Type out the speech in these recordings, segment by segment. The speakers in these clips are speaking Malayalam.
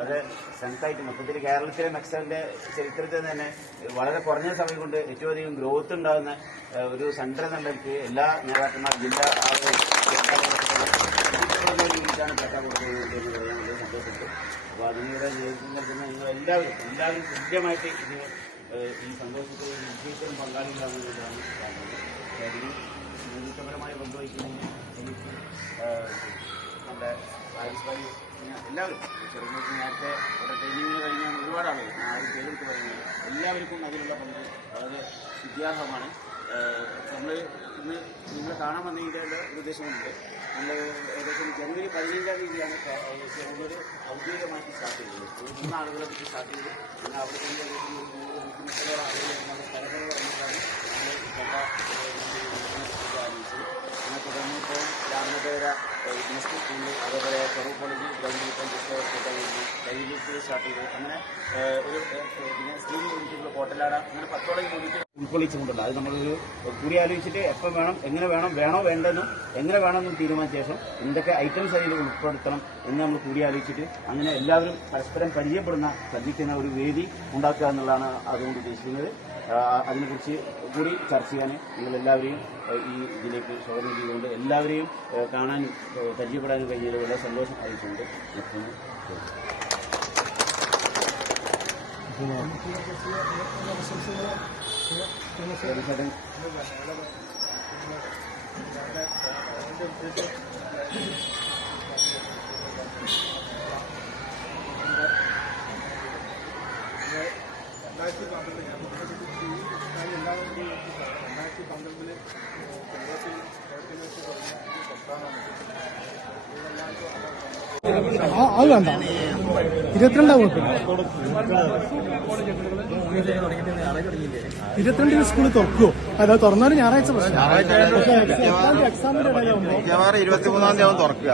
വളരെ സ്ട്രെങ്തായിട്ട് മൊത്തത്തിൽ കേരളത്തിലെ നക്സലിന്റെ ചരിത്രത്തിൽ തന്നെ വളരെ കുറഞ്ഞ സമയം കൊണ്ട് ഏറ്റവും അധികം ഗ്രോത്ത് ഉണ്ടാകുന്ന ഒരു സെന്റർ എന്ന നിലയ്ക്ക് എല്ലാ നേതാക്കന്മാർ ജില്ലാ ആളുകളാണ് പേട്ട കൊടുക്കുന്നത് എന്ന് പറയാൻ വളരെ സന്തോഷമുണ്ട്. അപ്പോൾ അതിനിടെ നേതൃത്വം നൽകുന്ന നിങ്ങൾ എല്ലാവരും കൃത്യമായിട്ട് ഇതിന് ഈ സന്തോഷത്തിൽ വിജയത്തിലും പങ്കാളികളാണെന്നുള്ളതാണ് കാണുന്നത്. അതിന് നേതൃത്വപരമായി പങ്കുവയ്ക്കുന്നതിന് എനിക്ക് നമ്മുടെ ആയുഷ്കാരി എല്ലാവരും ചെറുപ്പത്തിൽ നേരത്തെ ഇവിടെ ട്രെയിനിങ്ങിന് കഴിഞ്ഞാൽ ഒരുപാട് ആളുകൾ ആരും പേരെടുത്ത് പറയുന്നത് എല്ലാവർക്കും അതിലുള്ള പങ്ക് വളരെ വിദ്യാർഹമാണ്. നമ്മൾ ഇന്ന് നിങ്ങളെ കാണാൻ വന്നതിൻ്റെ ഒരു ഉദ്ദേശമുണ്ട്. നമ്മൾ ഏകദേശം ജനുവരി 15-ാം തീയതിയാണ് ചെറുതൊരു ഔദ്യോഗികമായിട്ട് സ്റ്റാർട്ട് ചെയ്തത്. 3 ആളുകളെ പറ്റി സ്റ്റാർട്ട് ചെയ്ത് പിന്നെ അവിടെ തന്നെ ഏകദേശം ഒരു 100 ആളുകൾ നമ്മുടെ സ്ഥലങ്ങൾ വന്നിട്ടാണ് നമ്മൾ ആരംഭിച്ചത്. അങ്ങനെ തുടർന്ന് ഇപ്പോൾ രാമനഗര ബിസിനസ് സ്കൂളിൽ അതേപോലെ ചെറു കോളേജ് ഗ്രൗണ്ടിൽ ഇപ്പം കൈവിട്ട് സ്റ്റാർട്ട് ചെയ്തു. അങ്ങനെ ഒരു പിന്നെ സ്ത്രീ യൂണിറ്റുകൾ കോട്ടലാട അങ്ങനെ 10ഓളം യൂണിറ്റ് ഉൾക്കൊള്ളിച്ചുകൊണ്ടുണ്ട്. അത് നമ്മളൊരു കൂടിയാലോചിച്ചിട്ട് എപ്പം വേണം എങ്ങനെ വേണോ വേണ്ടെന്നും എങ്ങനെ വേണമെന്നും തീരുമാനിച്ച ശേഷം എന്തൊക്കെ ഐറ്റംസ് അതിൽ ഉൾപ്പെടുത്തണം എന്ന് നമ്മൾ കൂടിയാലോചിച്ചിട്ട് അങ്ങനെ എല്ലാവരും പരസ്പരം പരിചയപ്പെടുന്ന ശ്രദ്ധിക്കുന്ന ഒരു വേദി ഉണ്ടാക്കുക എന്നുള്ളതാണ് അതുകൊണ്ട് ഉദ്ദേശിക്കുന്നത്. അതിനെക്കുറിച്ച് കൂടി ചർച്ച ചെയ്യാൻ നിങ്ങളെല്ലാവരെയും ഈ ഇതിലേക്ക് സ്വാഗതം ചെയ്തുകൊണ്ട് എല്ലാവരെയും കാണാനും പരിചയപ്പെടാനും കഴിഞ്ഞതിൽ വളരെ സന്തോഷം അറിയിച്ചുകൊണ്ട് നിർത്തുന്നു. അത് വേണ്ട 22 22 സ്കൂളിൽ തുറക്കുമോ? അതായത് തുറന്നാലും ഞായറാഴ്ച പ്രശ്നം. എക്സാമിന്റെ ഇടയിലാവുമ്പോൾ 23-ാം തീയതി തുറക്കുക.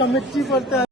കമ്മിറ്റി പോലത്തെ